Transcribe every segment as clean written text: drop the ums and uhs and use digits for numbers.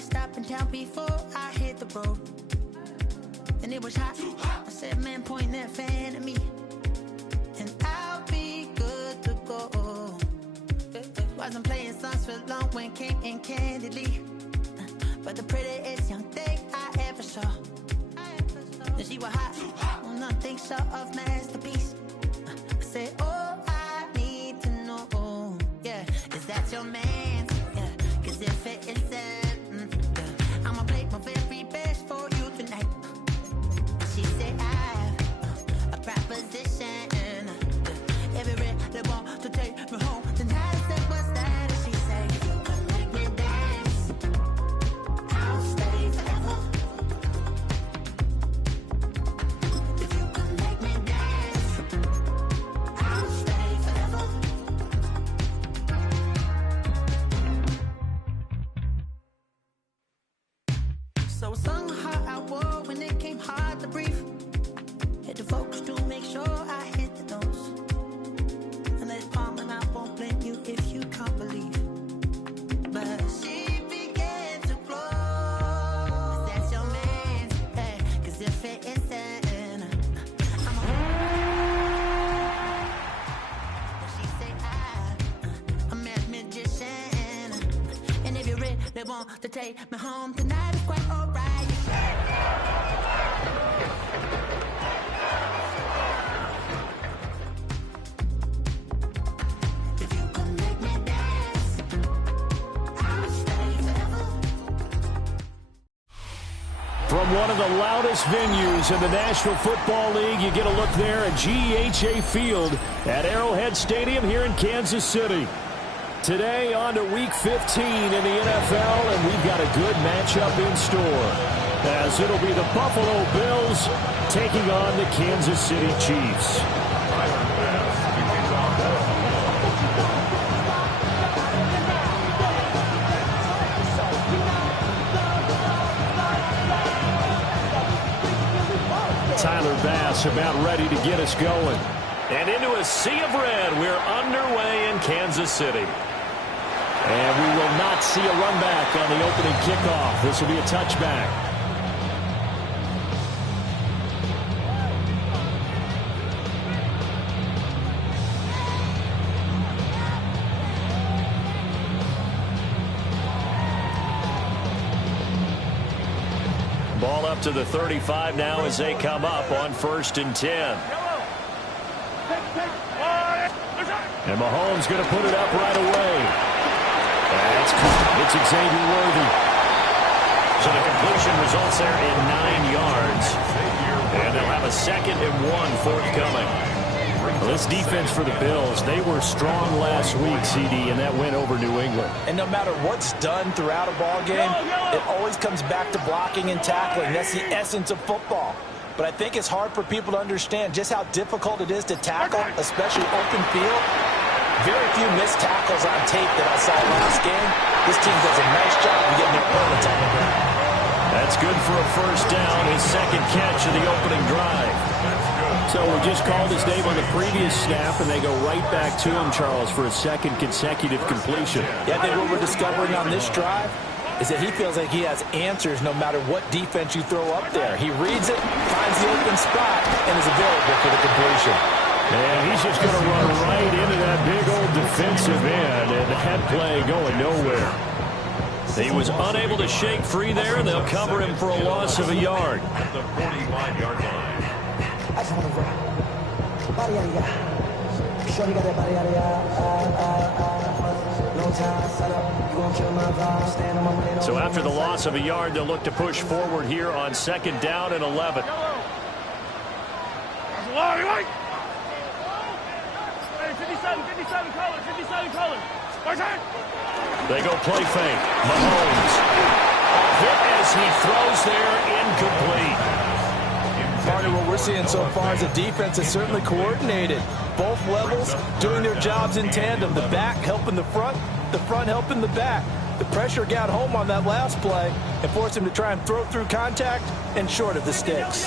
last stop in town before I hit the road. And it was hot. I said, man, point that fan at me, and I'll be good to go. Wasn't playing songs for long when came in candidly, but the prettiest young thing I ever saw. And she was hot, well, nothing short of masterpiece. I said, oh, I need to know, yeah, is that your man? Yeah, cause if it isn't, yeah, I'ma play my very best for you tonight. She said, I have a proposition. Every red they want to take me home tonight. I said, what's that? And she said, if you can make me dance, I'll stay forever. If you can make me dance, I'll stay forever. So I sung how I wore when it came hard to breathe. Hit the focus to make sure I hit the notes. And let it palm, and I won't blame you if you can't believe. But she began to flow. That's your man, hey, cause if it isn't, I'm she say I'm a mad magician. And if you're ready, they want to take me home tonight, it's quite alright. From one of the loudest venues in the National Football League, you get a look there at GEHA Field at Arrowhead Stadium here in Kansas City. Today on to Week 15 in the NFL, and we've got a good matchup in store, as it'll be the Buffalo Bills taking on the Kansas City Chiefs. Tyler Bass about ready to get us going. And into a sea of red, we're underway in Kansas City. And we will not see a run back on the opening kickoff. This will be a touchback. Ball up to the 35 now as they come up on 1st and 10. And Mahomes going to put it up right away. That's caught. It's Xavier Worthy. So the completion results there in 9 yards. And they'll have a 2nd and 1 forthcoming. Well, this defense for the Bills, they were strong last week, CD, and that went over New England. And no matter what's done throughout a ball game, it always comes back to blocking and tackling. That's the essence of football. But I think it's hard for people to understand just how difficult it is to tackle, especially open field. Very few missed tackles on tape that I saw last game. This team does a nice job of getting their opponents on the ground. That's good for a 1st down, his 2nd catch of the opening drive. So we just called his name on the previous snap, and they go right back to him, Charles, for a 2nd consecutive completion. Yeah, I think what we're discovering on this drive is that he feels like he has answers no matter what defense you throw up there. He reads it, finds the open spot, and is available for the completion. And he's just going to run right into that big old defensive end, and that play going nowhere. He was unable to shake free there, and they'll cover him for a loss of a yard. At the 45-yard line. So after the loss of a yard, they'll look to push forward here on 2nd down and 11. They go play fake. Mahomes. Hit as he throws there, incomplete. Part of what we're seeing so far is the defense is certainly coordinated. Both levels doing their jobs in tandem. The back helping the front helping the back. The pressure got home on that last play and forced him to try and throw through contact and short of the sticks.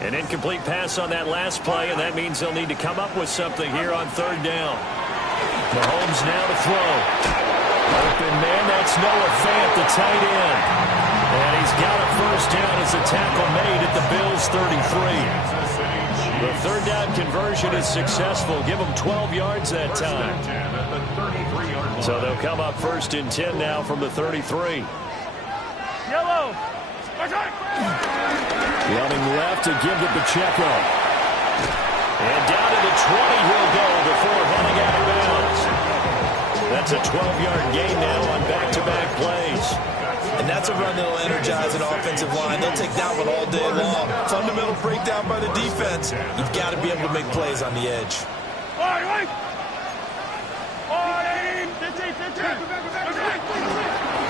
An incomplete pass on that last play, and that means they'll need to come up with something here on 3rd down. Mahomes now to throw. Open man, that's Noah Fant, the tight end. And he's got a first down as a tackle made at the Bills' 33. The third down conversion is successful. Give them 12 yards that time. So they'll come up first and 10 now from the 33. Yellow. Running left to give to Pacheco. And down to the 20 he'll go before heading out of bounds. That's a 12-yard gain now on back-to-back plays. And that's a run that'll energize an offensive line. They'll take that one all day long. Fundamental breakdown by the defense. You've got to be able to make plays on the edge.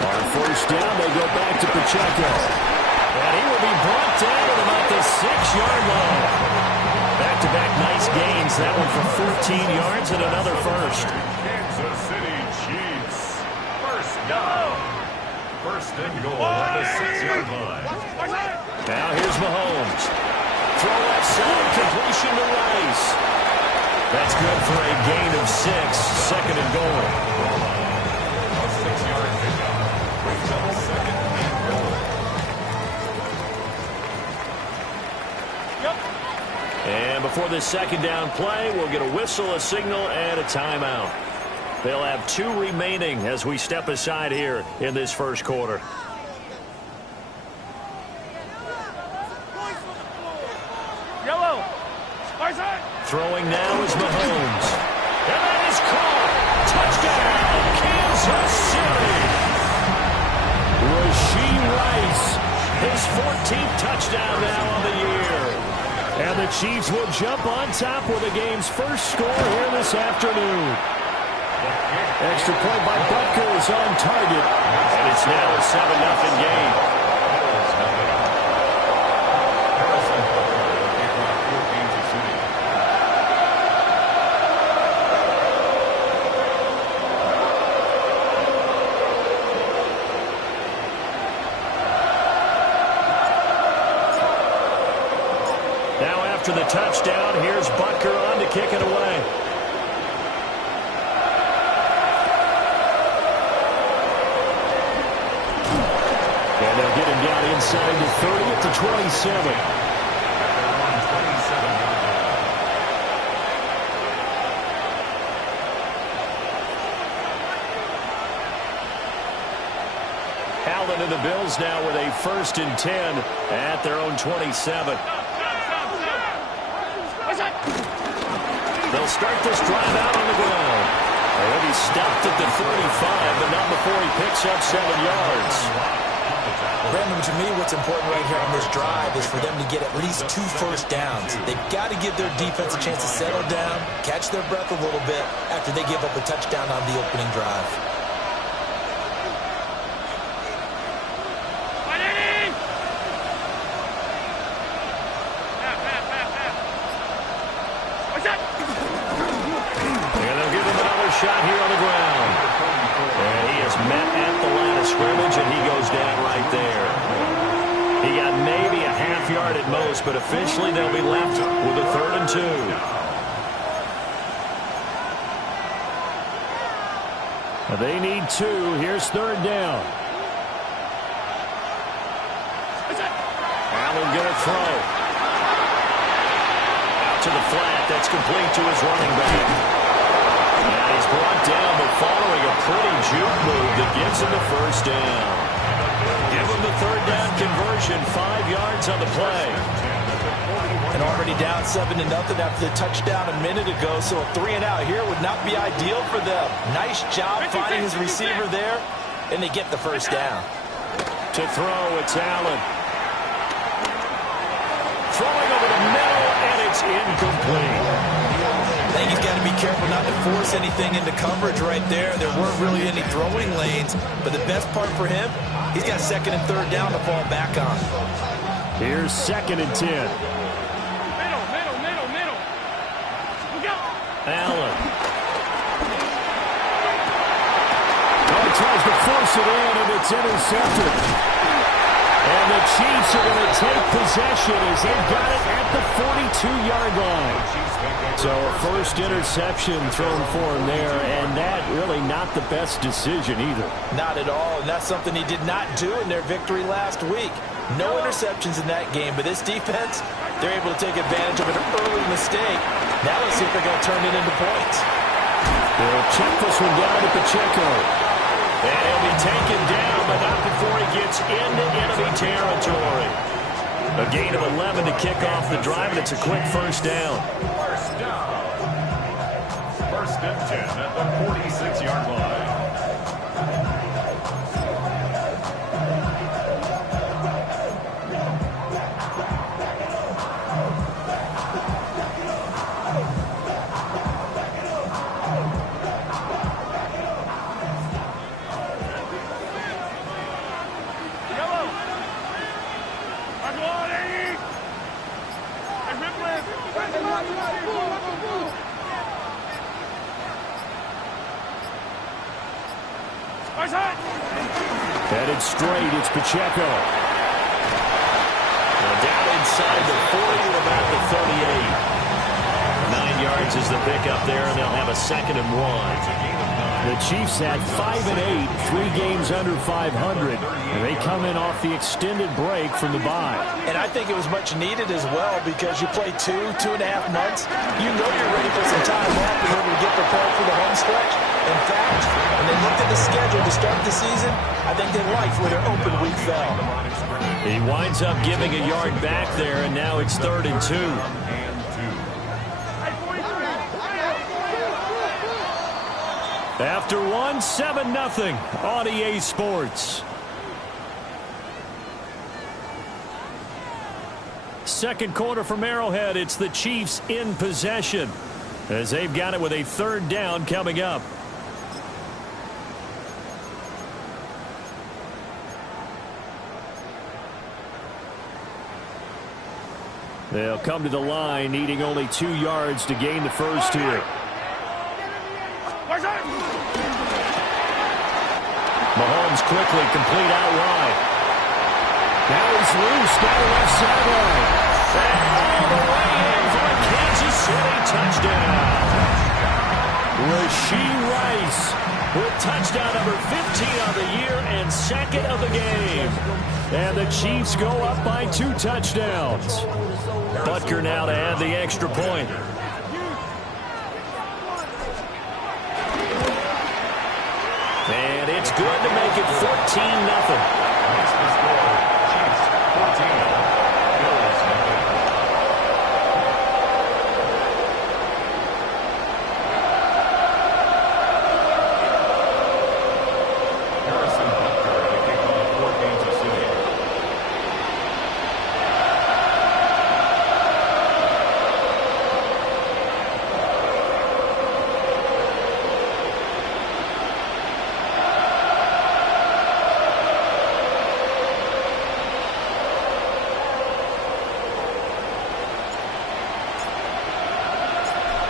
On first down, they go back to Pacheco. And he will be brought down at about the 6-yard line. Back-to-back nice gains. That one for 14 yards and another first. Kansas City Chiefs. First down. First and goal at the 6-yard line. Now here's Mahomes. Throw left side, completion to Rice. That's good for a gain of 6. Second and goal. A 6-yard pickup. Brings up second and goal. And before this second down play, we'll get a whistle, a signal, and a timeout. They'll have 2 remaining as we step aside here in this first quarter. Yellow. Throwing now is Mahomes. And that is caught. Touchdown, Kansas City. Rashee Rice, his 14th touchdown now on the year. And the Chiefs will jump on top with the game's first score here this afternoon. Extra point by Butker is on target. And it's now a 7-0 game. After the touchdown, here's Butker on to kick it away. And they'll get him down inside the 30 at the 27. Allen and the Bills now with a first and 10 at their own 27. They'll start this drive out on the ground. And he stopped at the 35, but not before he picks up 7 yards. Brandon, to me, what's important right here on this drive is for them to get at least 2 first downs. They've got to give their defense a chance to settle down, catch their breath a little bit after they give up a touchdown on the opening drive. Shot here on the ground. And he is met at the line of scrimmage, and he goes down right there. He got maybe a half yard at most, but officially they'll be left with a 3rd and 2. They need 2. Here's 3rd down. Allen gonna throw. Out to the flat. That's complete to his running back. And he's brought down, but following a pretty juke move that gives him the first down. Give him the 3rd down conversion, 5 yards on the play. And already down 7-0 after the touchdown a minute ago, so a 3-and-out here would not be ideal for them. Nice job finding his receiver there, and they get the first down. To throw, it's Allen. Throwing over the middle, and it's incomplete. I think he's got to be careful not to force anything into coverage right there. There weren't really any throwing lanes, but the best part for him, he's got 2nd and 3rd down to fall back on. Here's 2nd and 10. Middle. Allen. Oh, he tries to force it in, and it's intercepted. And the Chiefs are going to take possession as they've got it at the 42-yard line. So a first interception thrown for him there, and that really not the best decision either. Not at all, and that's something he did not do in their victory last week. No interceptions in that game, but this defense, they're able to take advantage of an early mistake. Now let's see if they're going to turn it into points. They'll check this one down to Pacheco. And he'll be taken down, but not before he gets into enemy territory. A gain of 11 to kick off the drive, and it's a quick first down. First down. First and 10 at the 46-yard line. Headed straight, it's Pacheco. Well, down inside the 40 to about the 38. 9 yards is the pickup there, and they'll have a 2nd and 1. The Chiefs had 5 and 8, 3 games under 500, and they come in off the extended break from the bye. And I think it was much needed as well because you play 2.5 months. You know you're ready for some time off in order to get prepared for the home stretch. In fact, when they looked at the schedule to start the season, I think they liked where their open week fell. He winds up giving a yard back there, and now it's 3rd and 2. After 1, 7-0 on EA Sports. Second quarter from Arrowhead. It's the Chiefs in possession as they've got it with a 3rd down coming up. They'll come to the line, needing only 2 yards to gain the first here. Mahomes quickly complete out wide. Now he's loose down the left sideline. And all the way in for a Kansas City touchdown. Rashee Rice with touchdown number 15 on the year and 2nd of the game. And the Chiefs go up by 2 touchdowns. Butker now to add the extra point. And it's good to make it 14-0.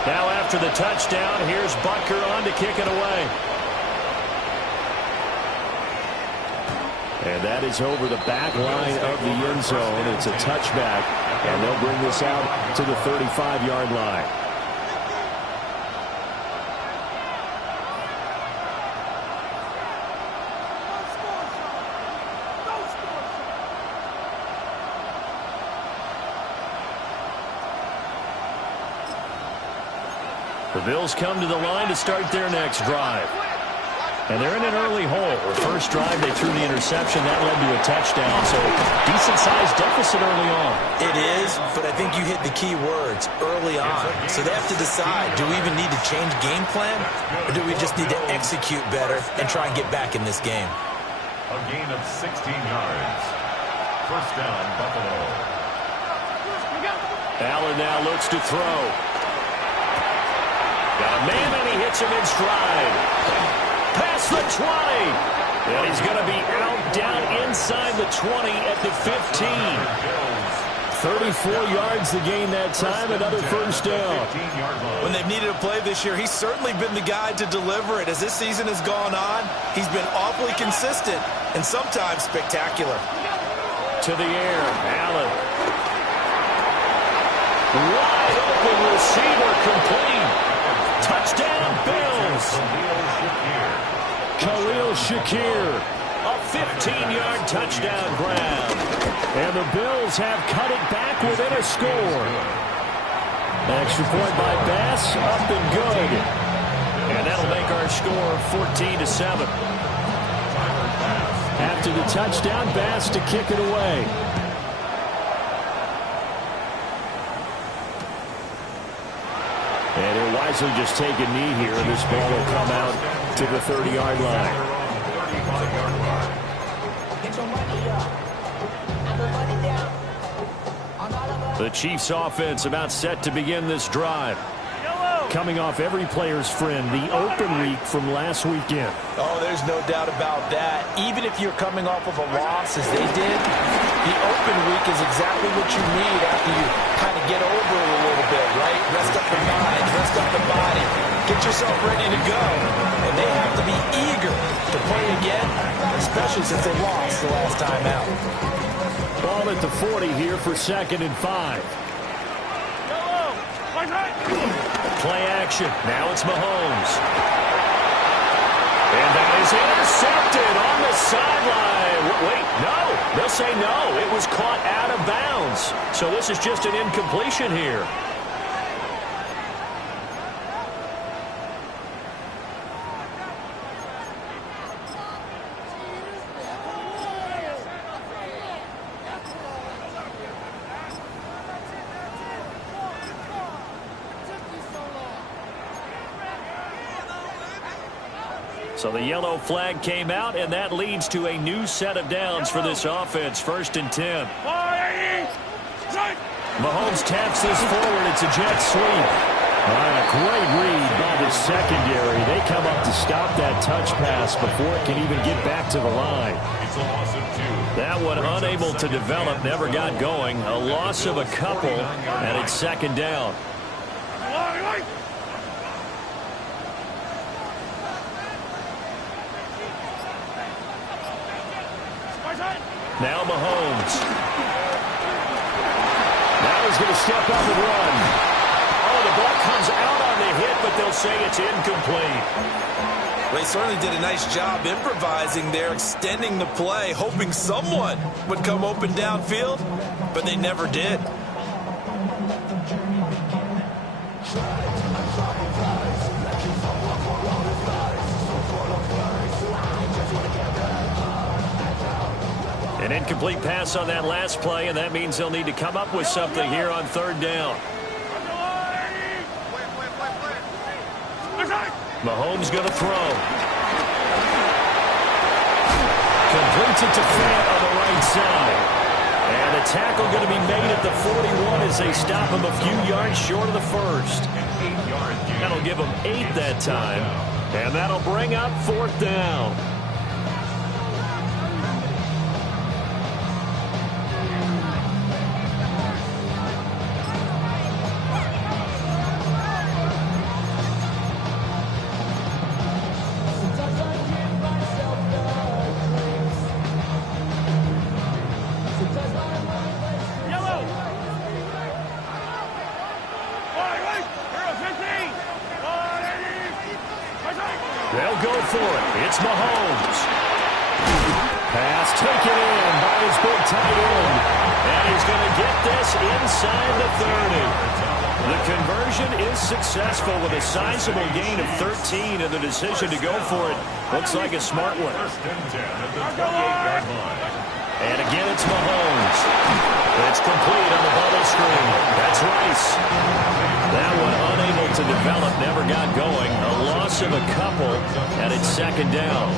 Now after the touchdown, here's Butker on to kick it away. And that is over the back line of the end zone. It's a touchback, and they'll bring this out to the 35-yard line. The Bills come to the line to start their next drive. And they're in an early hole. The first drive, they threw the interception. That led to a touchdown. So decent-sized deficit early on. It is, but I think you hit the key words, early on. So they have to decide, do we even need to change game plan? Or do we just need to execute better and try and get back in this game? A gain of 16 yards. First down, Buffalo. Allen now looks to throw. Got a man, and he hits him in stride. Past the 20. And he's going to be out down inside the 20 at the 15. 34 yards to gain that time, another first down. When they've needed a play this year, he's certainly been the guy to deliver it. As this season has gone on, he's been awfully consistent and sometimes spectacular. to the air. Allen. Wide open receiver complete. Touchdown, Bills. Khalil Shakir. A 15-yard touchdown grab. And the Bills have cut it back within a score. Extra point by Bass, up and good. And that'll make our score 14-7. After the touchdown, Bass to kick it away. And he'll wisely just take a knee here, and this ball will come out to the 30-yard line. The Chiefs offense about set to begin this drive. Coming off every player's friend, the open week from last weekend. Oh, there's no doubt about that. Even if you're coming off of a loss as they did, the open week is exactly what you need after you kind of get over it a little bit, right? Rest up the mind, rest up the body, get yourself ready to go. And they have to be eager to play again, especially since they lost the last time out. Ball at the 40 here for 2nd and 5. Play action. Now it's Mahomes. And that is intercepted on the sideline. Wait, no. They'll say no. It was caught out of bounds. So this is just an incompletion here. So the yellow flag came out, and that leads to a new set of downs for this offense. 1st and 10. Mahomes taps this forward. It's a jet sweep. All right, a great read by the secondary. They come up to stop that touch pass before it can even get back to the line. That one unable to develop, never got going. A loss of a couple, and it's 2nd down. Now Mahomes. Now he's going to step up and run. Oh, the ball comes out on the hit, but they'll say it's incomplete. Well, they certainly did a nice job improvising there, extending the play, hoping someone would come open downfield, but they never did. An incomplete pass on that last play, and that means they'll need to come up with something here on 3rd down. Mahomes going to throw. Completes it to Fant on the right side. And a tackle going to be made at the 41 as they stop him a few yards short of the first. That'll give them 8 that time. And that'll bring up 4th down. They'll go for it. It's Mahomes. Pass taken in by his big tight end. And he's going to get this inside the 30. The conversion is successful with a sizable gain of 13, and the decision to go for it looks like a smart one. And again, it's Mahomes. It's complete on the bubble screen. That's Rice. That one unable to develop, never got going. A loss of a couple, and it's 2nd down.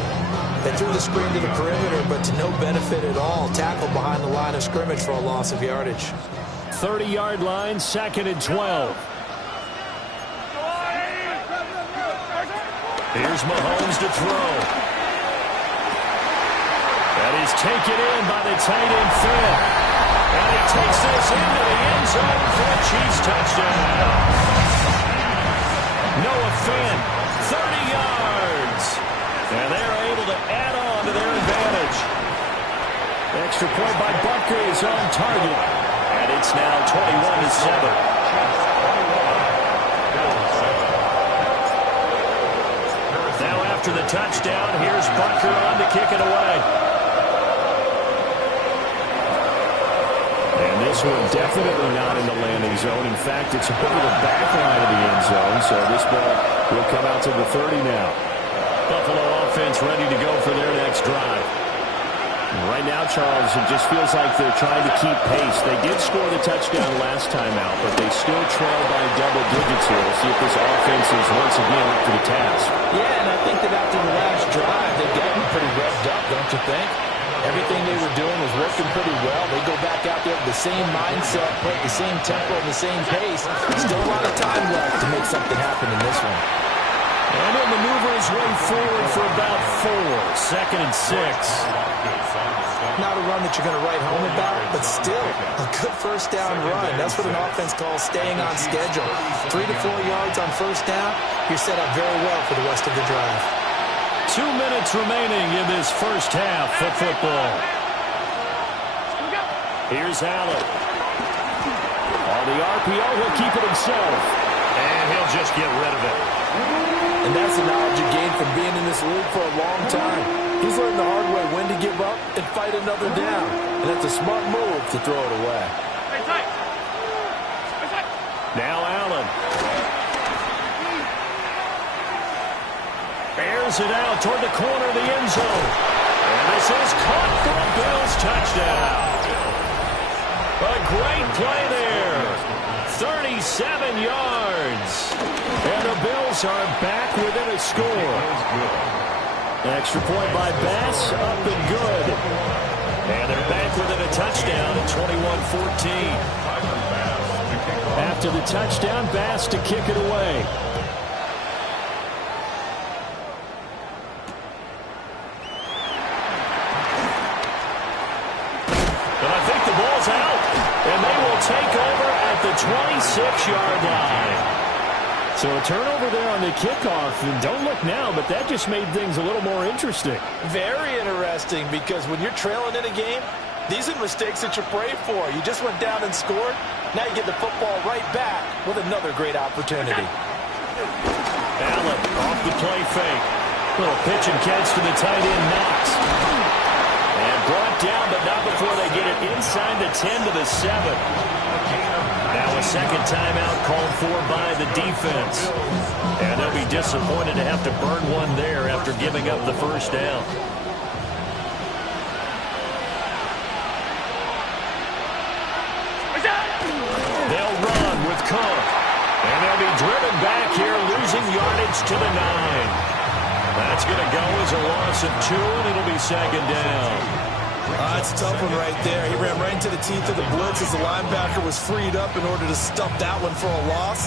They threw the screen to the perimeter, but to no benefit at all. Tackled behind the line of scrimmage for a loss of yardage. 30-yard line, 2nd and 12. Here's Mahomes to throw. And he's taken in by the tight end Fant. And he takes this into the end zone for a Chiefs touchdown. Noah Fant, 30 yards. And they're able to add on to their advantage. Extra point by Butker is on target. And it's now 21-7. Now after the touchdown, here's Butker on to kick it away. And this one definitely not in the landing zone. In fact, it's over the back line of the end zone. So this ball will come out to the 30 now. Buffalo offense ready to go for their next drive. Right now, Charles, it just feels like they're trying to keep pace. They did score the touchdown last time out, but they still trail by double digits here. We'll see if this offense is once again up to the task. Yeah, and I think that after the last drive, they've gotten pretty revved up, don't you think? Everything they were doing was working pretty well. They go back out there with the same mindset, play the same tempo, and the same pace. Still a lot of time left to make something happen in this one. And he'll maneuver his way forward for about 4. 2nd and 6. Not a run that you're going to write home about, but still a good first down run. That's what an offense calls staying on schedule. 3 to 4 yards on first down, you're set up very well for the rest of the drive. 2 minutes remaining in this first half of football. Here's Allen. On the RPO, he'll keep it himself. And he'll just get rid of it. And that's the knowledge you gain from being in this league for a long time. He's learned the hard way when to give up and fight another down. And that's a smart move to throw it away. Now Allen. Airs it out toward the corner of the end zone. And this is caught for a Bills touchdown. A great play there. 37 yards. And the Bills are back within a score. Extra point by Bass, up and good. And they're back within a touchdown at 21-14. After the touchdown, Bass to kick it away. And I think the ball's out. And they will take over at the 26-yard line. So a turnover there on the kickoff, and don't look now, but that just made things a little more interesting. Very interesting, because when you're trailing in a game, these are mistakes that you pray for. You just went down and scored. Now you get the football right back with another great opportunity. Allen off the play fake. Little pitch and catch to the tight end, Knox. And brought down, but not before they get it inside the 10 to the 7. Now a second timeout called for by the defense. And they'll be disappointed to have to burn one there after giving up the first down. They'll run with Cook. And they'll be driven back here, losing yardage to the 9. That's going to go as a loss of 2, and it'll be second down. That's a tough one right there. He ran right into the teeth of the blitz as the linebacker was freed up in order to stuff that one for a loss.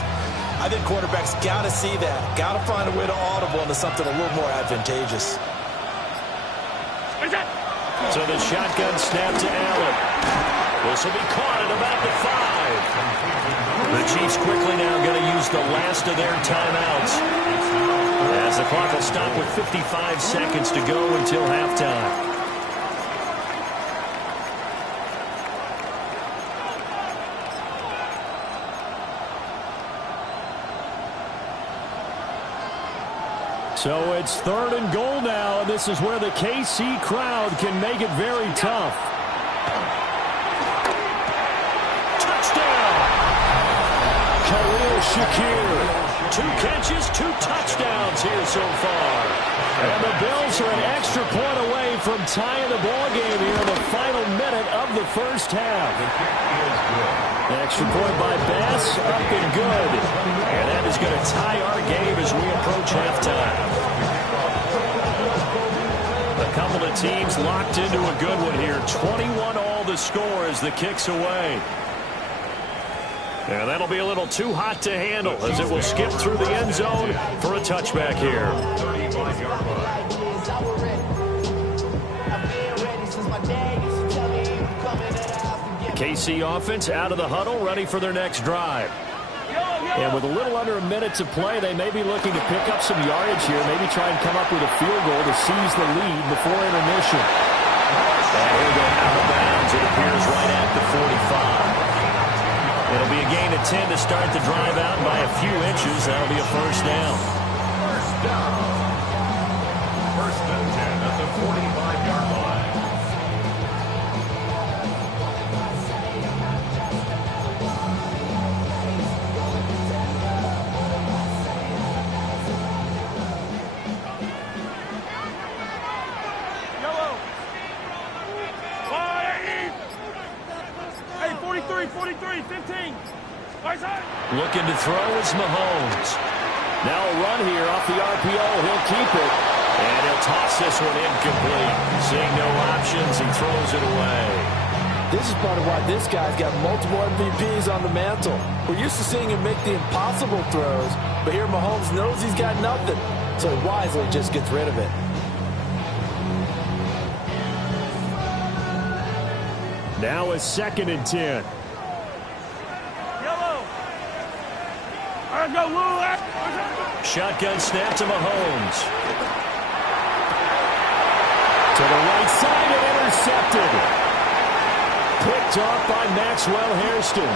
I think quarterbacks got to see that. Got to find a way to audible into something a little more advantageous. So the shotgun snap to Allen. This will be caught at about the 5. The Chiefs quickly now going to use the last of their timeouts, as the clock will stop with 55 seconds to go until halftime. So it's 3rd and goal now, and this is where the KC crowd can make it very tough. Touchdown! Khalil Shakir. 2 catches, 2 touchdowns here so far. And the Bills are an extra point away from tying the ball game here in the final minute of the first half. Extra point by Bass, up and good. And that is going to tie our game as we approach halftime. A couple of teams locked into a good one here. 21-all the score as the kick's away. And that'll be a little too hot to handle as it will skip through the end zone for a touchback here. KC offense out of the huddle, ready for their next drive. And with a little under a minute to play, they may be looking to pick up some yardage here, maybe try and come up with a field goal to seize the lead before intermission. And he'll go out of bounds, it appears, right at the 45. It'll be a gain of 10 to start the drive out by a few inches. That'll be a first down. First down. First and 10 at the 45-yard line. Hey, 43, 15. Looking to throw is Mahomes. Now a run here off the RPO. He'll keep it. And he'll toss this one incomplete. Seeing no options, he throws it away. This is part of why this guy's got multiple MVPs on the mantle. We're used to seeing him make the impossible throws, but here Mahomes knows he's got nothing, so he wisely just gets rid of it. Now a 2nd and 10. Yellow. All right, go, Lou. Shotgun snap to Mahomes. To the right side and intercepted. Picked off by Maxwell Hairston.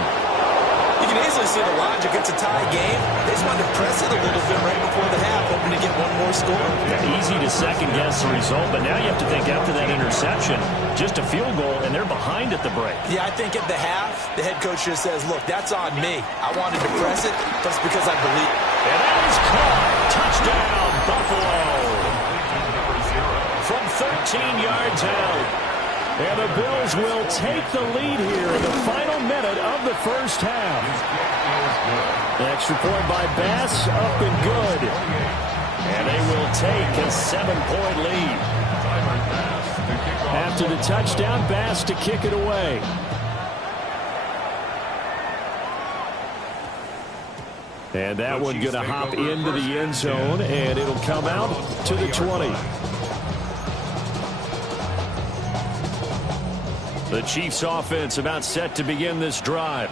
You can easily see the logic. It's a tie game. They just wanted to press it a little bit right before the half, hoping to get one more score. Yeah, easy to second-guess the result, but now you have to think after that interception, just a field goal, and they're behind at the break. Yeah, I think at the half, the head coach just says, look, that's on me. I wanted to press it, but it's because I believe. And that is caught. Touchdown, Buffalo. From 13 yards out. And the Bills will take the lead here in the final minute of the first half. Extra point by Bass, up and good. And they will take a 7-point lead. After the touchdown, Bass to kick it away. And that one going to hop into the end zone, and it'll come out to the 20. The Chiefs offense about set to begin this drive.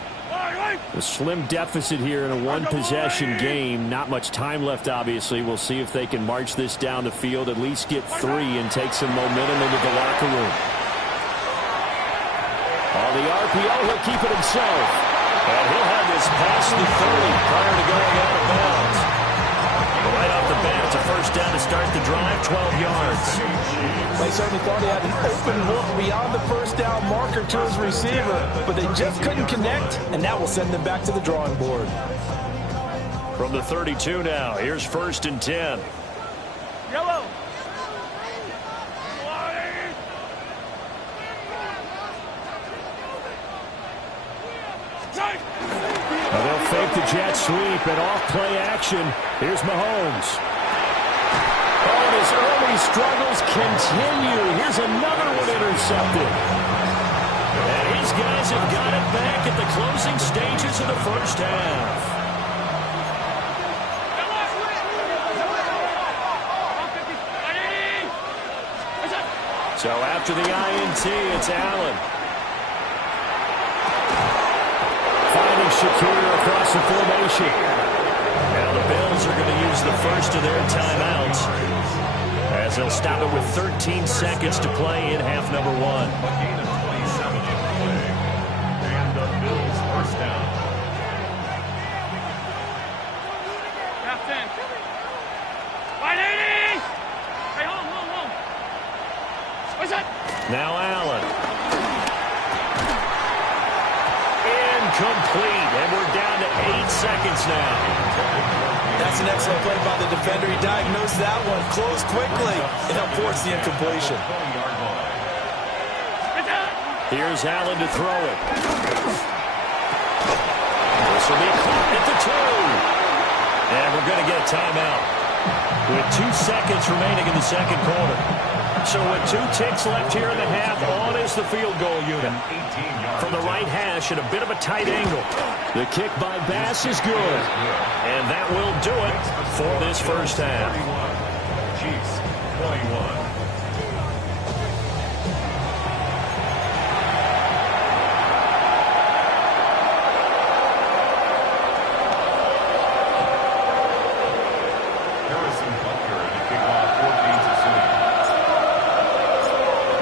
A slim deficit here in a one-possession game. Not much time left, obviously. We'll see if they can march this down the field, at least get 3 and take some momentum into the locker room. On the RPO, he'll keep it himself. And he'll have this past the 30 prior to going out of bounds. Right off the bat, it's a first down to start the drive, 12 yards. They certainly thought he had an open look beyond the first down marker to his receiver, but they just couldn't connect, and that will send them back to the drawing board. From the 32 now, here's 1st and 10. Yellow. They'll fake the jet sweep and off play action. Here's Mahomes. Oh, and his early struggles continue. Here's another one intercepted. And these guys have got it back at the closing stages of the first half. So after the INT, it's Allen. Finding Shakir across the formation. Now the Bills are going to use the first of their timeouts as they'll stop it with 13 seconds to play in half number 1. A gain of 27 on the play. And the Bills first down. Half 10. 180. Hey, hold on. What's that? Now Allen. Incomplete, and we're down to 8 seconds now. That's an excellent play by the defender. He diagnosed that one, closed quickly, and helped force the incompletion. Here's Allen to throw it. This will be caught at the 2. And we're going to get a timeout with 2 seconds remaining in the second quarter. So with 2 ticks left here in the half, on is the field goal unit. From the right hash at a bit of a tight angle. The kick by Bass is good. And that will do it for this first half. Chiefs 21.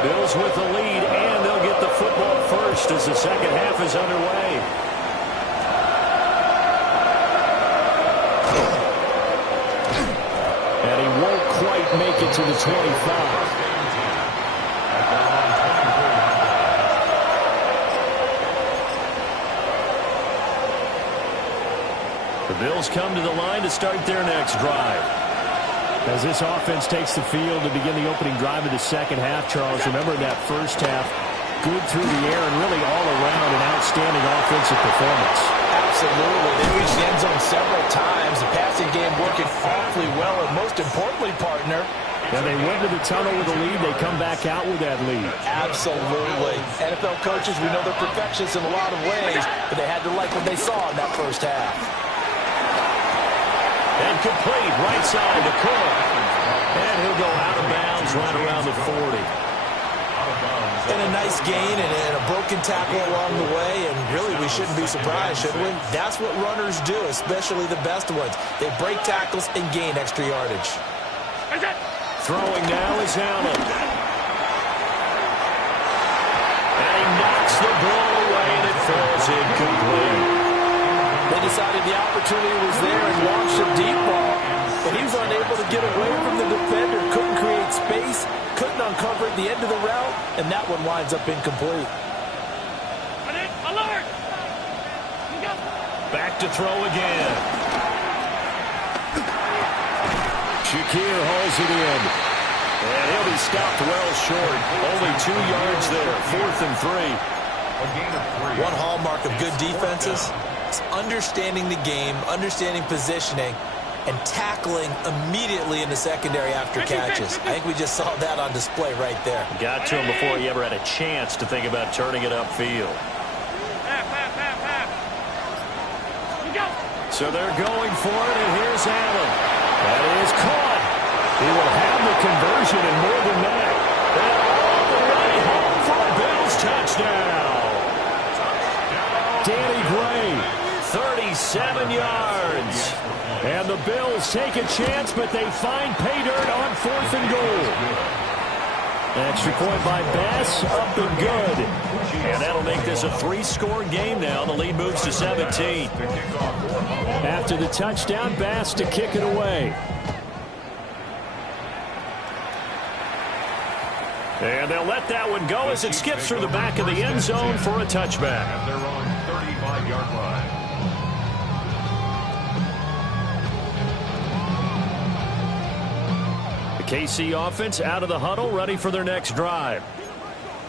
Bills with the lead first as the second half is underway. And he won't quite make it to the 25. The Bills come to the line to start their next drive. As this offense takes the field to begin the opening drive of the second half, Charles, remember in that first half, good through the air and really all around an outstanding offensive performance. Absolutely. They reached the end zone several times. The passing game working awfully well, and most importantly, partner, and they went to the tunnel with a lead. They come back out with that lead. Absolutely. NFL coaches, we know they're perfectionists in a lot of ways, but they had to like what they saw in that first half. And complete, right side to Cook. And he'll go out of bounds right around the 40. And a nice gain and a broken tackle along the way, and really we shouldn't be surprised, should we? That's what runners do, especially the best ones. They break tackles and gain extra yardage. Throwing now is Allen. And he knocks the ball away, and it falls incomplete. They decided the opportunity was there and launched a deep ball, but he was unable to get away from the defender, couldn't create space, couldn't uncover at the end of the route, and that one winds up incomplete. Alert! Back to throw again. Shakir hauls it in. And he'll be stopped well short. Only 2 yards there. 4th and 3. One hallmark of good defenses is understanding the game, understanding positioning, and tackling immediately in the secondary after catches. I think we just saw that on display right there. Got to him before he ever had a chance to think about turning it upfield. So they're going for it, and here's Allen. That is caught. He will have the conversion and more than that. And all the way home for a Bills touchdown. Danny Gray, 37 yards. And the Bills take a chance, but they find pay dirt on 4th and goal. Extra point by Bass, up and good. And that'll make this a 3-score game now. The lead moves to 17. After the touchdown, Bass to kick it away. And they'll let that one go as it skips through the back of the end zone for a touchback. And they're on 35-yard line. The KC offense out of the huddle, ready for their next drive.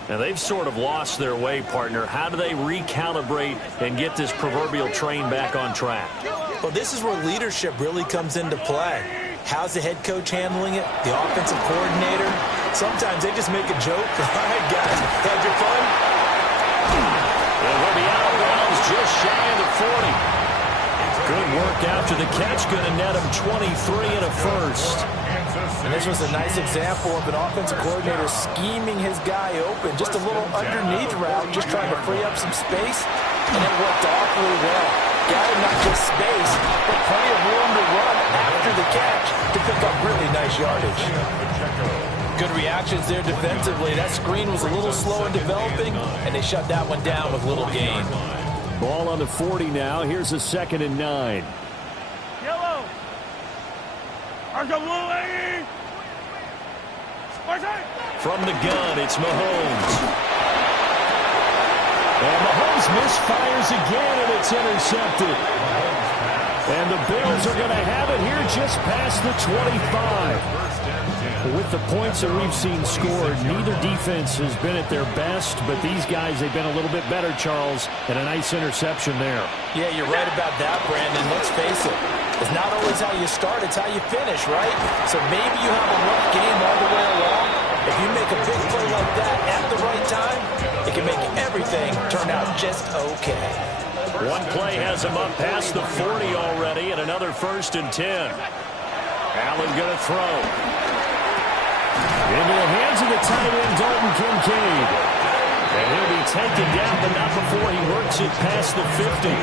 Now, they've sort of lost their way, partner. How do they recalibrate and get this proverbial train back on track? Well, this is where leadership really comes into play. How's the head coach handling it? The offensive coordinator? Sometimes they just make a joke. All right, guys, had your fun? It will be out of bounds just shy of the 40. Good work after the catch. Going to net him 23 and a first. And this was a nice example of an offensive coordinator scheming his guy open. Just a little underneath route, just trying to free up some space. And it worked awfully well. Got him not just space, but plenty of room to run after the catch to pick up really nice yardage. Good reactions there defensively. That screen was a little slow in developing, and they shut that one down with little gain. Ball on the 40 now. Here's a 2nd and 9. Yellow. From the gun, it's Mahomes. And Mahomes misfires again, and it's intercepted. And the Bills are going to have it here just past the 25. With the points that we've seen scored, neither defense has been at their best, but these guys, they've been a little bit better, Charles, and a nice interception there. Yeah, you're right about that, Brandon. Let's face it. It's not always how you start, it's how you finish, right? So maybe you have a rough game all the way along. If you make a big play like that at the right time, it can make everything turn out just okay. One play has him up past the 40 already, and another 1st and 10. Allen going to throw. Into the hands of the tight end, Dalton Kincaid. And he'll be taken down, but not before he works it past the 50.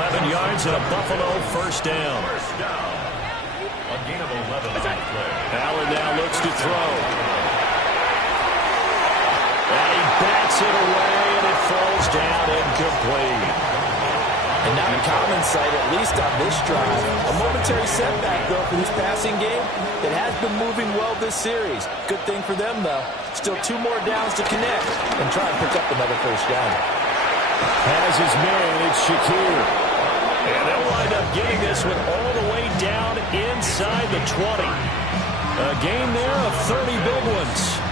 11 yards and a Buffalo 1st down. A gain of 11 on the play. Allen now looks to throw. And he bats it away, and it falls down incomplete. And not a common sight, at least on this drive. A momentary setback, though, for this passing game that has been moving well this series. Good thing for them, though. Still 2 more downs to connect and try and pick up another first down. Has his man, it's Shakir. And they'll wind up getting this one all the way down inside the 20. A gain there of 30 big ones.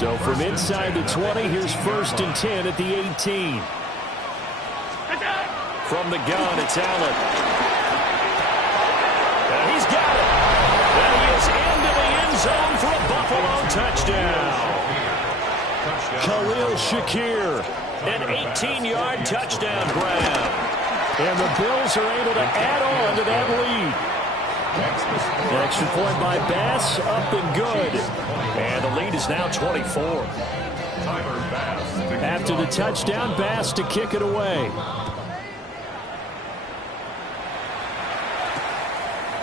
So from inside the 20, here's 1st and 10 at the 18. From the gun, it's Allen. And he's got it. And he is into the end zone for a Buffalo touchdown. Khalil Shakir, an 18-yard touchdown grab. And the Bills are able to add on to that lead. Extra point by Bass, up and good. And the lead is now 24. After the touchdown, Bass to kick it away.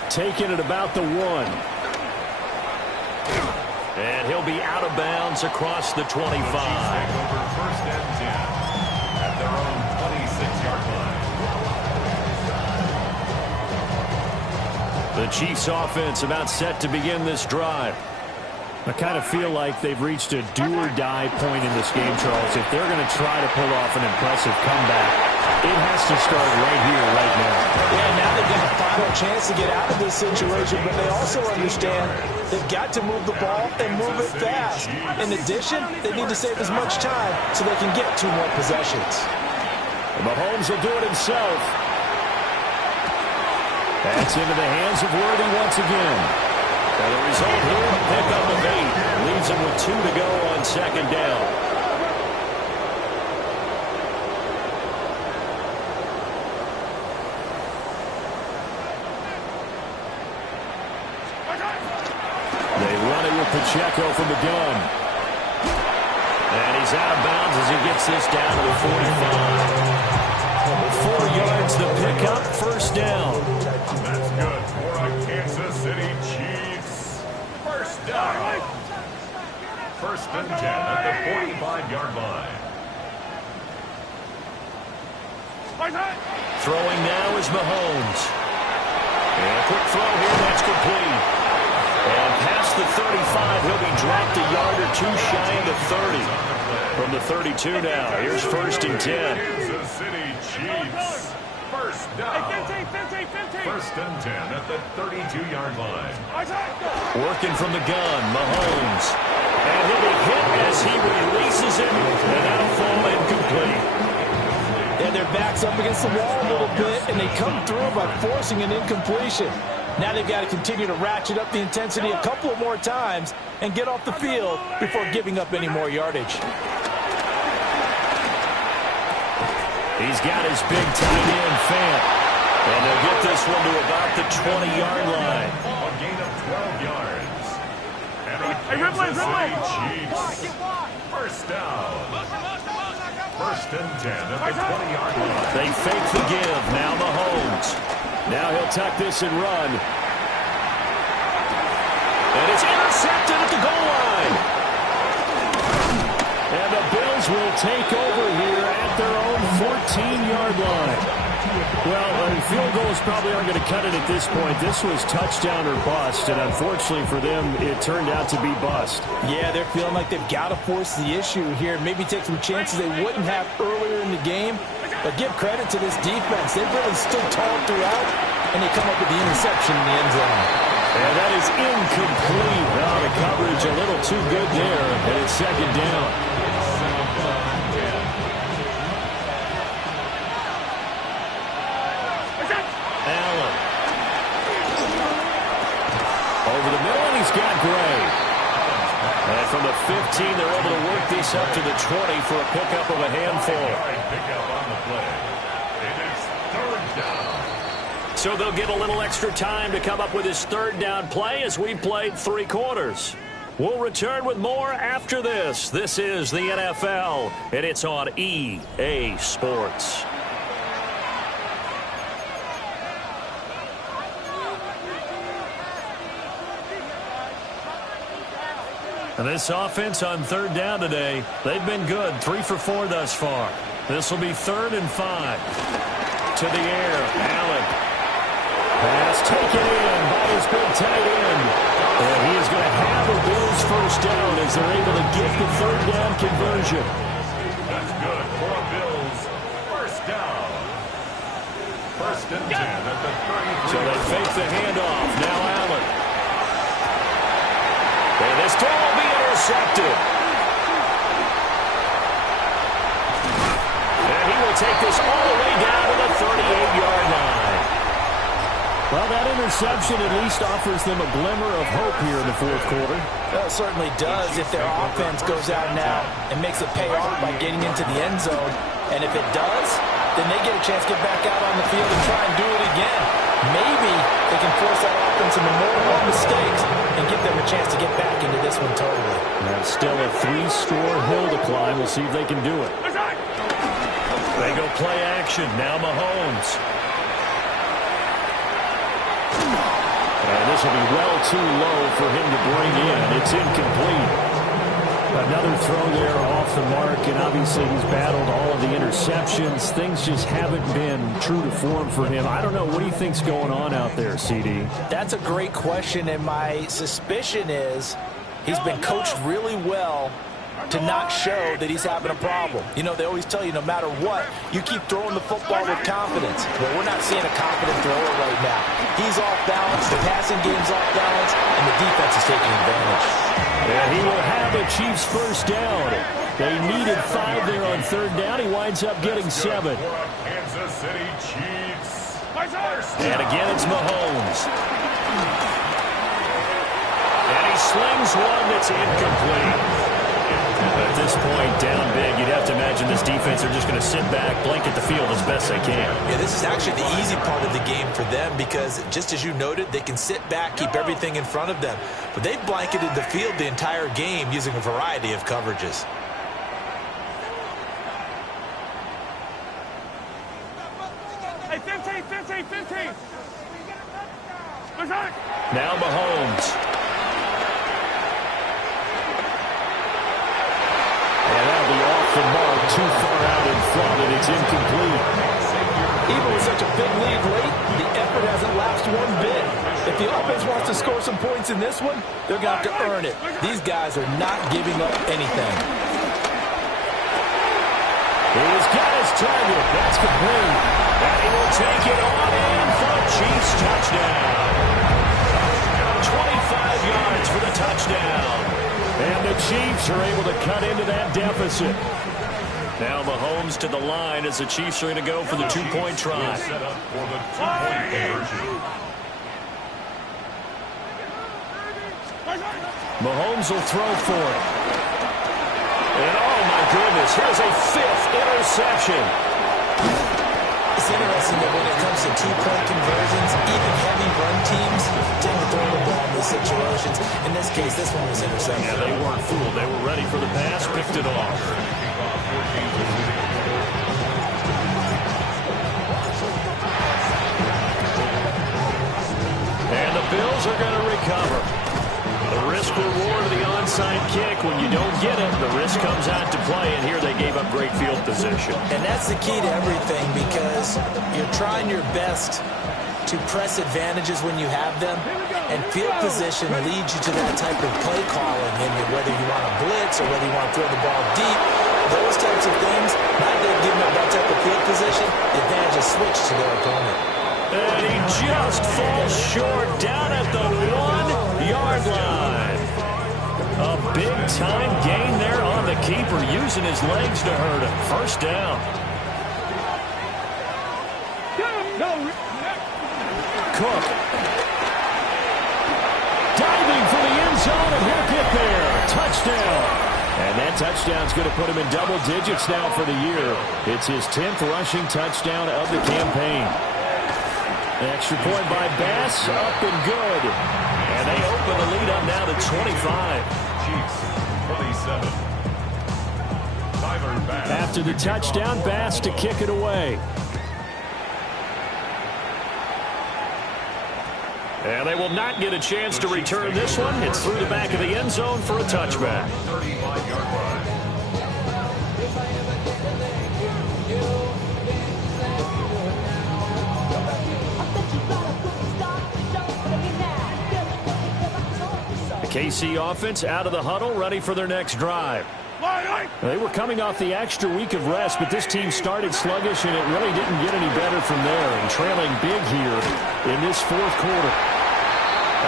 Taking it about the 1. And he'll be out of bounds across the 25. First and 10 at their own 26-yard line. The Chiefs offense about set to begin this drive. I kind of feel like they've reached a do-or-die point in this game, Charles. If they're going to try to pull off an impressive comeback, it has to start right here, right now. Yeah, now they've got a final chance to get out of this situation, but they also understand they've got to move the ball and move it fast. In addition, they need to save as much time so they can get 2 more possessions. Mahomes will do it himself. That's into the hands of Worthy once again. And the result here, a pickup of 8. Leaves him with 2 to go on 2nd down. They run it with Pacheco from the gun. And he's out of bounds as he gets this down to the 45. 4 yards the pickup, 1st down. That's good for a Kansas City Chiefs. First down. 1st and 10 at the 45-yard line. Throwing now is Mahomes. And a quick throw here, that's complete. And past the 35, he'll be dropped a yard or 2 shy of the 30. From the 32 now, here's 1st and 10. Kansas City Chiefs. First down. 1st and 10 at the 32-yard line. Working from the gun, Mahomes. And he'll be hit as he releases it. And that'll fall incomplete. And their back's up against the wall a little bit, and they come through by forcing an incompletion. Now they've got to continue to ratchet up the intensity a couple of more times and get off the field before giving up any more yardage. He's got his big tight end, Fant. And they'll get this one to about the 20-yard line. A gain of 12 yards. And a Kansas City Chiefs. First down. 1st and 10 at the 20-yard line. They fake the give. Now Mahomes. Now he'll tuck this and run. And it's intercepted at the goal line. And the Bills will take over here at their own 14-yard line. Well, field goals probably aren't going to cut it at this point. This was touchdown or bust, and unfortunately for them, it turned out to be bust. Yeah, they're feeling like they've got to force the issue here. Maybe take some chances they wouldn't have earlier in the game. But give credit to this defense. They've really stood tall throughout, and they come up with the interception in the end zone. And that is incomplete. Oh, the coverage a little too good there, and it's 2nd down. Allen. Over the middle, and he's got Gray. And from the 15, they're able to work this up to the 20 for a pickup of a handful. Pickup on the play. It is 3rd down. So they'll get a little extra time to come up with his 3rd down play as we played 3 quarters. We'll return with more after this. This is the NFL, and it's on EA Sports. And this offense on third down today, they've been good. 3 for 4 thus far. This will be 3rd and 5. To the air, Allen. Pass taken in by his big tight end. And he is going to have a Bills first down as they're able to get the 3rd down conversion. That's good for a Bills first down. 1st and 10 at the 33. So they fake the handoff. Now Allen. And this throw will be intercepted. And he will take this all the way down to the 38-yard line. Well, that interception at least offers them a glimmer of hope here in the 4th quarter. Well, it certainly does if their offense goes out now and makes it pay off by getting into the end zone. And if it does, then they get a chance to get back out on the field and try and do it again. Maybe they can force that offense into more mistakes and give them a chance to get back into this one totally. That's still a 3-score hill to climb. We'll see if they can do it. They go play action. Now Mahomes. And this will be well too low for him to bring in. It's incomplete. Another throw there off the mark, and obviously he's battled all of the interceptions. Things just haven't been true to form for him. I don't know. What do you think's going on out there, CD? That's a great question, and my suspicion is he's been coached really well to not show that he's having a problem. You know, they always tell you no matter what, you keep throwing the football with confidence. Well, we're not seeing a confident thrower right now. He's off balance, the passing game's off balance, and the defense is taking advantage. And he will have a Chiefs first down. They needed 5 there on 3rd down. He winds up getting 7. Kansas City Chiefs. And again, it's Mahomes. And he slings one that's incomplete. At this point, down big, you'd have to imagine this defense are just going to sit back, blanket the field as best they can. Yeah, this is actually the easy part of the game for them because, just as you noted, they can sit back, keep everything in front of them. But they've blanketed the field the entire game using a variety of coverages. Hey, 15. Now Mahomes. And that'll be off the mark, too far out in front, and it's incomplete. Even with such a big lead late, the effort hasn't lapsed one bit. If the offense wants to score some points in this one, they're going to have to earn it. These guys are not giving up anything. He's got his target. That's complete. And he will take it on in for a Chiefs touchdown. 25 yards for the touchdown. And the Chiefs are able to cut into that deficit. Now Mahomes to the line as the Chiefs are going to go for the 2-point try. Set up for the 2-point conversion. Mahomes will throw for it. And oh my goodness, here's a 5th interception. It's interesting that when it comes to 2-point conversions, even heavy run teams tend to throw the ball in these situations. In this case, this one was intercepted. Yeah, they weren't fooled. They were ready for the pass, picked it off. And the Bills are going to recover. The risk-reward of the onside kick. When you don't get it, the risk comes out to play, and here they gave up great field position. And that's the key to everything because you're trying your best to press advantages when you have them, and field position leads you to that type of play calling, and whether you want to blitz or whether you want to throw the ball deep, those types of things, now they've given up that type of field position, the advantage is switched to their opponent. And he just falls short down at the 1-yard line. A big-time gain there on the keeper, using his legs to hurt him. First down. Cook. Diving for the end zone, and he'll get there. Touchdown. And that touchdown's going to put him in double digits now for the year. It's his 10th rushing touchdown of the campaign. An extra point by Bass, up and good. And they open the lead up now to 25. Chiefs, 27. Tyler Bass. After the touchdown, Bass to kick it away. And they will not get a chance to return this one. It's through the back of the end zone for a touchback. 35-yard line. The KC offense out of the huddle, ready for their next drive. They were coming off the extra week of rest, but this team started sluggish, and it really didn't get any better from there. And trailing big here in this fourth quarter.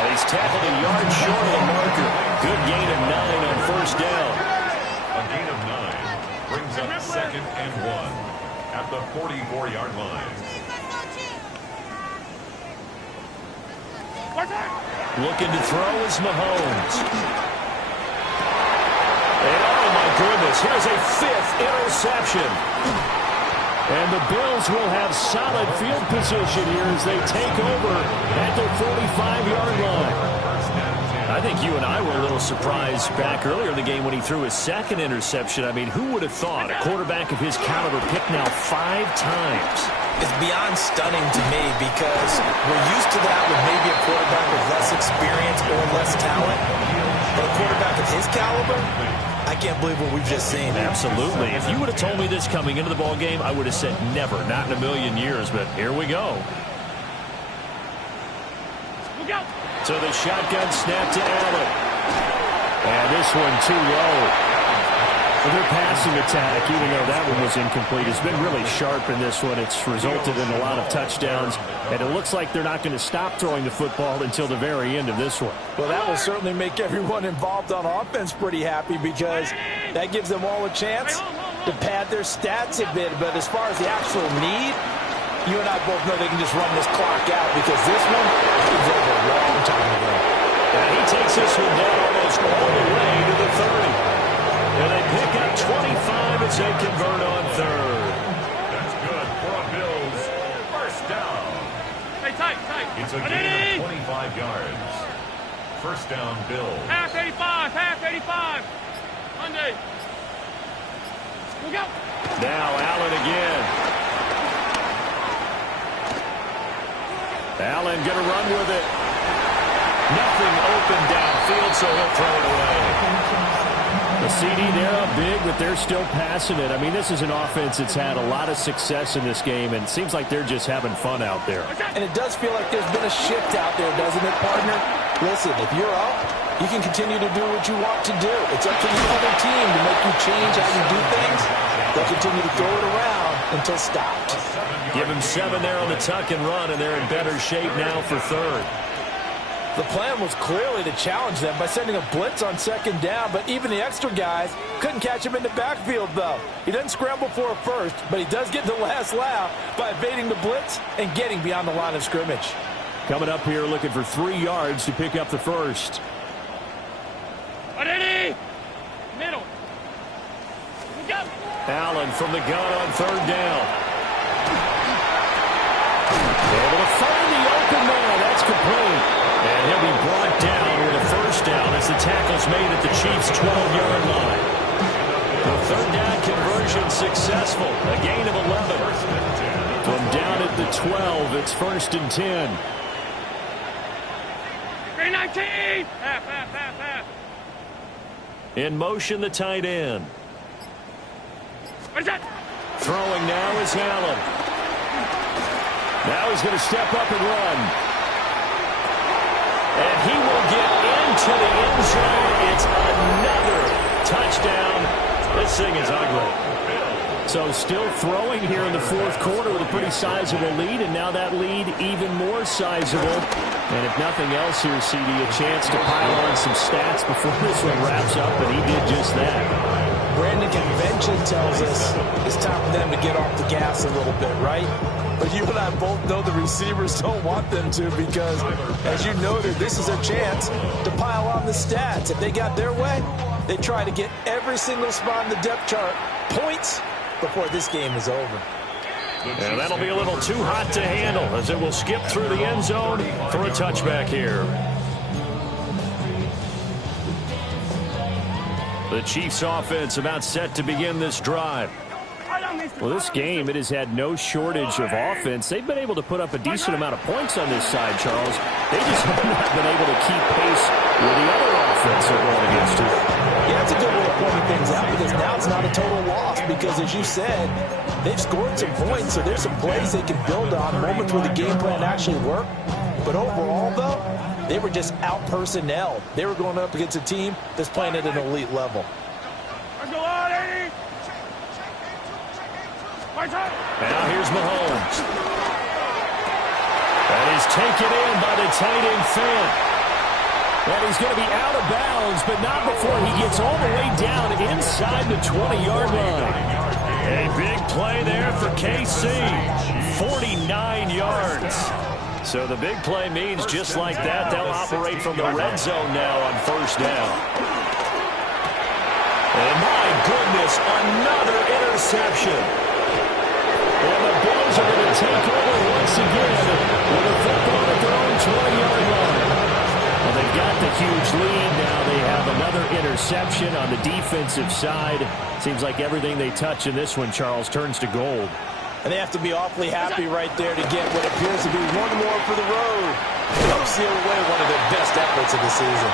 He's tackled a yard short of the marker. Good gain of 9 on first down. A gain of 9 brings up 2nd and 1 at the 44-yard line. Looking to throw is Mahomes. And oh my goodness, here's a 5th interception. And the Bills will have solid field position here as they take over at their 45-yard line. I think you and I were a little surprised back earlier in the game when he threw his 2nd interception. I mean, who would have thought a quarterback of his caliber picked now 5 times? It's beyond stunning to me because we're used to that with maybe a quarterback with less experience or less talent. But a quarterback of his caliber, I can't believe what we've just seen. Absolutely. If you would have told me this coming into the ball game, I would have said never, not in a million years. But here we go. So the shotgun snap to Allen. And this one too low. Their passing attack, even though that one was incomplete, has been really sharp in this one. It's resulted in a lot of touchdowns, and it looks like they're not going to stop throwing the football until the very end of this one. Well, that will certainly make everyone involved on offense pretty happy because that gives them all a chance to pad their stats a bit. But as far as the actual need, you and I both know they can just run this clock out because this one is over a long time ago. And he takes this one down almost all the way to the 30. And they pick up 25 as they convert on 3rd. That's good for a Bills first down. Hey, tight. It's a gain of 25 yards. First down, Bills. Half 85. Monday. Look out. Now Allen again. Allen going to run with it. Nothing open downfield, so he'll throw it away. The CD, they're up big, but they're still passing it. I mean, this is an offense that's had a lot of success in this game, and it seems like they're just having fun out there. And it does feel like there's been a shift out there, doesn't it, partner? Listen, if you're up, you can continue to do what you want to do. It's up to the other team to make you change how you do things. They'll continue to throw it around until stopped. Give him 7 there on the tuck and run, and they're in better shape now for 3rd. The plan was clearly to challenge them by sending a blitz on 2nd down, but even the extra guys couldn't catch him in the backfield, though. He doesn't scramble for a first, but he does get the last laugh by evading the blitz and getting beyond the line of scrimmage. Coming up here looking for 3 yards to pick up the first. Ready? Middle. Go. Allen from the gun on 3rd down. Able to find the open man. That's complete. And he'll be brought down with a first down as the tackle's made at the Chiefs' 12-yard line. The 3rd down conversion successful. A gain of 11. From down at the 12, it's 1st and 10. 319. Half. In motion, the tight end. What is that? Throwing now is Allen. Now he's going to step up and run. And he will get into the end zone. It's another touchdown. This thing is ugly. So still throwing here in the 4th quarter with a pretty sizable lead, and now that lead even more sizable. And if nothing else here, CD, a chance to pile on some stats before this one wraps up, and he did just that. Brandon convention tells us it's time for them to get off the gas a little bit, right? But you and I both know the receivers don't want them to because, as you noted, this is their chance to pile on the stats. If they got their way, they try to get every single spot in the depth chart points before this game is over. And that'll be a little too hot to handle as it will skip through the end zone for a touchback here. The Chiefs offense about set to begin this drive. Well, this game, it has had no shortage of offense. They've been able to put up a decent amount of points on this side, Charles. They just have not been able to keep pace with the other offense they're going against it. Yeah, that's a good way of pointing things out, because now it's not a total loss, because as you said, they've scored some points, so there's some plays they can build on, moments where the game plan actually worked. But overall, though, they were just out-personnel. They were going up against a team that's playing at an elite level. Now here's Mahomes. And he's taken in by the tight end Fant. And he's going to be out of bounds, but not before he gets all the way down inside the 20-yard line. A big play there for KC. 49 yards. So the big play means just like that, they'll operate from the red zone now on first down. And my goodness, another interception. And the Bills are going to take over once again with a football at their own 20-yard line. Well, they've got the huge lead. Now they have another interception on the defensive side. Seems like everything they touch in this one, Charles, turns to gold. And they have to be awfully happy right there to get what appears to be one more for the road. Help seal away one of their best efforts of the season.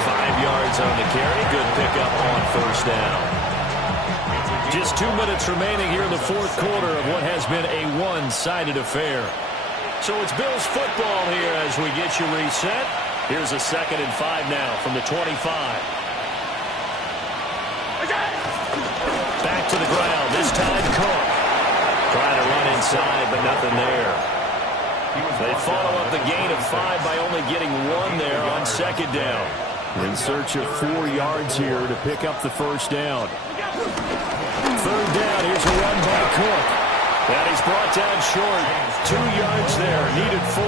5 yards on the carry. Good pickup on first down. Just 2 minutes remaining here in the fourth quarter of what has been a one-sided affair. So it's Bills football here as we get you reset. Here's a 2nd and 5 now from the 25. Back to the ground. This time Cook. Trying to run inside, but nothing there. They follow up the gain of 5 by only getting 1 there on 2nd down. In search of 4 yards here to pick up the first down. 3rd down, here's a run by Cook. And he's brought down short. 2 yards there, needed 4.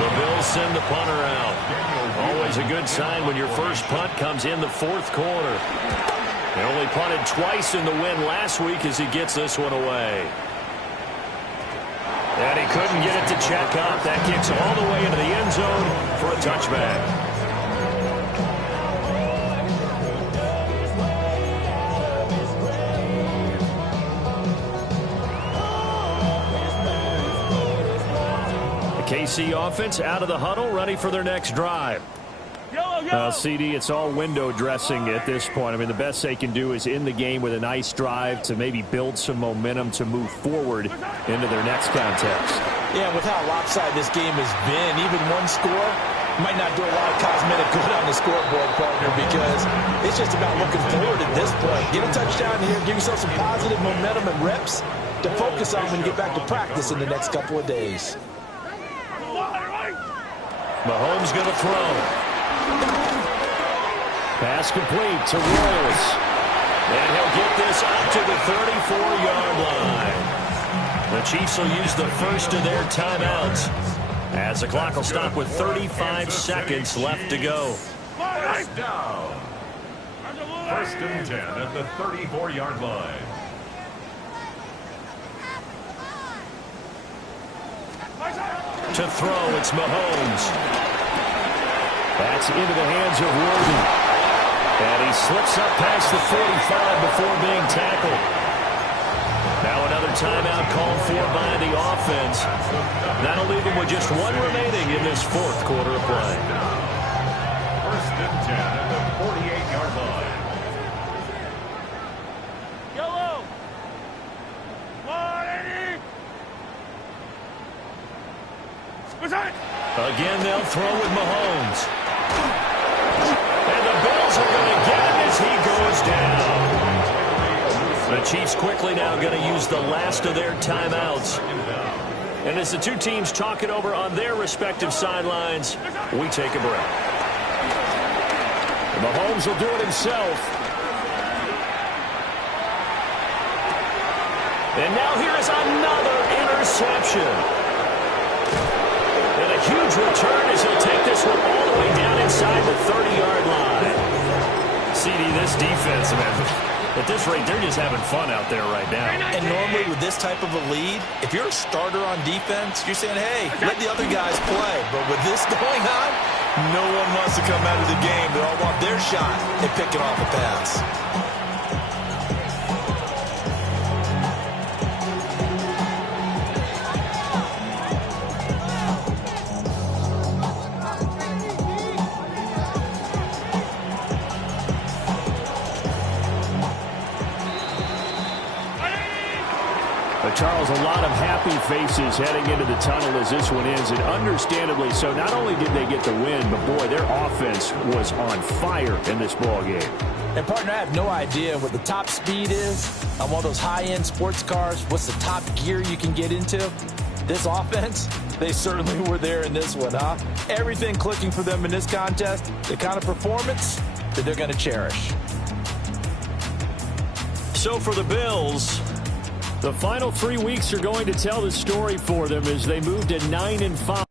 The Bills send the punter out. Always a good sign when your first punt comes in the fourth quarter. They only punted twice in the win last week as he gets this one away. And he couldn't get it to check up. That kicks all the way into the end zone for a touchback. KC offense out of the huddle, ready for their next drive. CD, it's all window dressing at this point. I mean, the best they can do is in the game with a nice drive to maybe build some momentum to move forward into their next contest. Yeah, with how lopsided this game has been, even one score might not do a lot of cosmetic good on the scoreboard, partner, because it's just about looking forward at this point. Get a touchdown here, give yourself some positive momentum and reps to focus on when you get back to practice in the next couple of days. Mahomes going to throw. Pass complete to Wills. And he'll get this up to the 34-yard line. The Chiefs will use the first of their timeouts as the clock will stop with 35 seconds left to go. First down. 1st and 10 at the 34-yard line. To throw, it's Mahomes. That's into the hands of Worthy. And he slips up past the 45 before being tackled. Now another timeout called for by the offense. That'll leave them with just 1 remaining in this fourth quarter of play. 1st and 10 at the 48-yard line. Yellow. 180. Again, they'll throw with Mahomes. And the Bills are going to get him as he goes down. The Chiefs quickly now going to use the last of their timeouts. And as the two teams talk it over on their respective sidelines, we take a break. And Mahomes will do it himself. And now here is another interception. And a huge return as he'll take this one all the way down inside the 30-yard line. CD, this defense, man, at this rate, they're just having fun out there right now. And normally with this type of a lead, if you're a starter on defense, you're saying, hey, let the other guys play. But with this going on, no one wants to come out of the game. They all want their shot at picking off a pass. But, Charles, a lot of happy faces heading into the tunnel as this one ends, and understandably so. Not only did they get the win, but, boy, their offense was on fire in this ball game. And, partner, I have no idea what the top speed is on one of those high-end sports cars. What's the top gear you can get into? This offense, they certainly were there in this one, huh? Everything clicking for them in this contest, the kind of performance that they're going to cherish. So for the Bills, the final 3 weeks are going to tell the story for them as they move to 9-5.